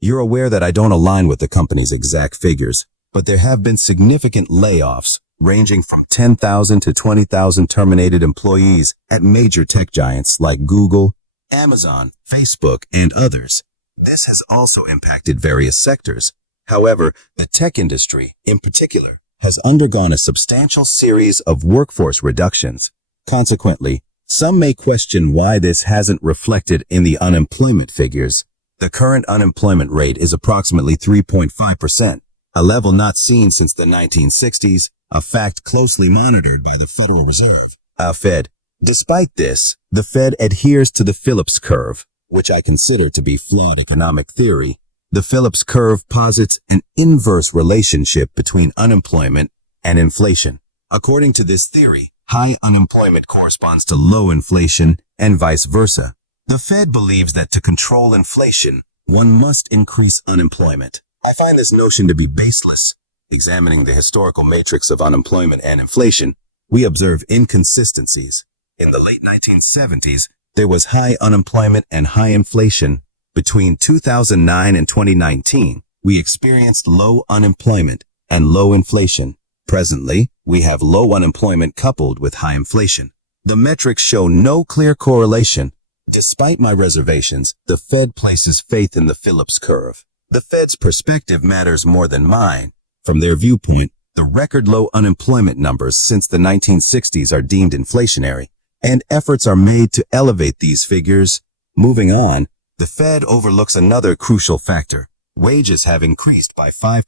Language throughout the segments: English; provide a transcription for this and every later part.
You're aware that I don't align with the company's exact figures, but there have been significant layoffs, ranging from 10,000 to 20,000 terminated employees at major tech giants like Google, Amazon, Facebook, and others. This has also impacted various sectors. However, the tech industry, in particular, has undergone a substantial series of workforce reductions. Consequently, some may question why this hasn't reflected in the unemployment figures. The current unemployment rate is approximately 3.5%, a level not seen since the 1960s, a fact closely monitored by the Federal Reserve, Fed. Despite this, the Fed adheres to the Phillips curve, which I consider to be flawed economic theory. The Phillips curve posits an inverse relationship between unemployment and inflation. According to this theory, high unemployment corresponds to low inflation and vice versa. The Fed believes that to control inflation, one must increase unemployment. I find this notion to be baseless. Examining the historical matrix of unemployment and inflation, we observe inconsistencies. In the late 1970s, there was high unemployment and high inflation. Between 2009 and 2019, we experienced low unemployment and low inflation. Presently, we have low unemployment coupled with high inflation. The metrics show no clear correlation. Despite my reservations, the Fed places faith in the Phillips curve. The Fed's perspective matters more than mine. From their viewpoint, the record low unemployment numbers since the 1960s are deemed inflationary, and efforts are made to elevate these figures. Moving on, the Fed overlooks another crucial factor. Wages have increased by 5%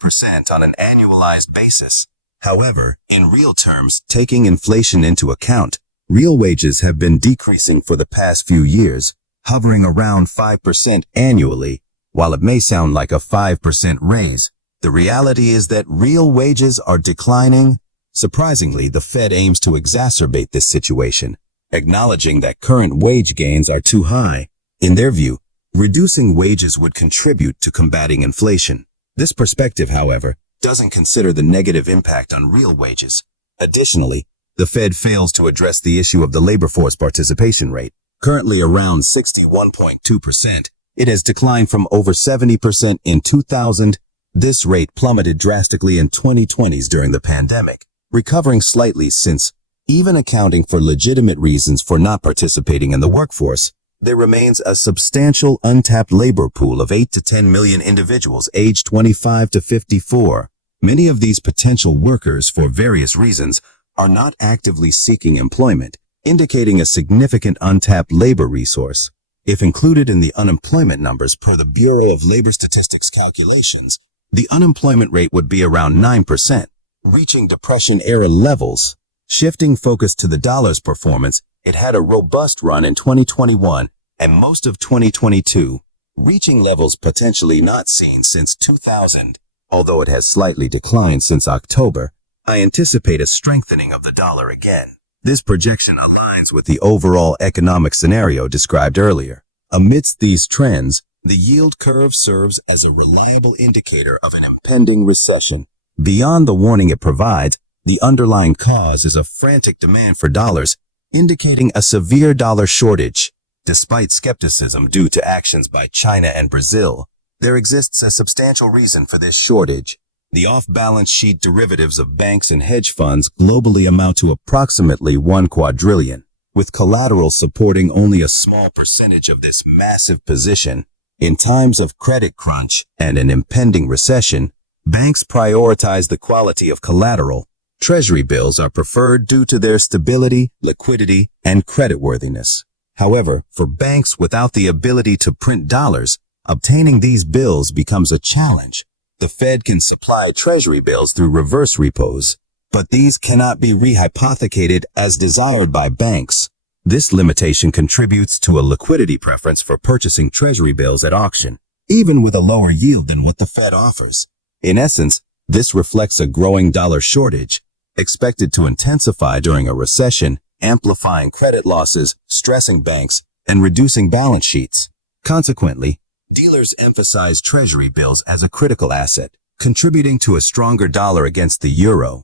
on an annualized basis. However, in real terms, taking inflation into account, real wages have been decreasing for the past few years, hovering around 5% annually. While it may sound like a 5% raise, the reality is that real wages are declining. Surprisingly, the Fed aims to exacerbate this situation, acknowledging that current wage gains are too high. In their view, reducing wages would contribute to combating inflation. This perspective, however, doesn't consider the negative impact on real wages. Additionally, the Fed fails to address the issue of the labor force participation rate. Currently around 61.2%, it has declined from over 70% in 2000. This rate plummeted drastically in 2020s during the pandemic, recovering slightly since. Even accounting for legitimate reasons for not participating in the workforce, there remains a substantial untapped labor pool of 8 to 10 million individuals aged 25 to 54. Many of these potential workers, for various reasons, are not actively seeking employment, indicating a significant untapped labor resource. If included in the unemployment numbers per the Bureau of Labor Statistics calculations, the unemployment rate would be around 9%, reaching Depression-era levels. Shifting focus to the dollar's performance, it had a robust run in 2021 and most of 2022, reaching levels potentially not seen since 2000. Although it has slightly declined since October, I anticipate a strengthening of the dollar again. This projection aligns with the overall economic scenario described earlier. Amidst these trends, the yield curve serves as a reliable indicator of an impending recession. Beyond the warning it provides, the underlying cause is a frantic demand for dollars, indicating a severe dollar shortage. Despite skepticism due to actions by China and Brazil, there exists a substantial reason for this shortage. The off-balance sheet derivatives of banks and hedge funds globally amount to approximately $1 quadrillion, with collateral supporting only a small percentage of this massive position. In times of credit crunch and an impending recession, banks prioritize the quality of collateral. Treasury bills are preferred due to their stability, liquidity, and creditworthiness. However, for banks without the ability to print dollars, obtaining these bills becomes a challenge. The Fed can supply treasury bills through reverse repos, but these cannot be rehypothecated as desired by banks. This limitation contributes to a liquidity preference for purchasing treasury bills at auction, even with a lower yield than what the Fed offers. In essence, this reflects a growing dollar shortage, expected to intensify during a recession, amplifying credit losses, stressing banks, and reducing balance sheets. Consequently, dealers emphasize treasury bills as a critical asset, contributing to a stronger dollar against the euro.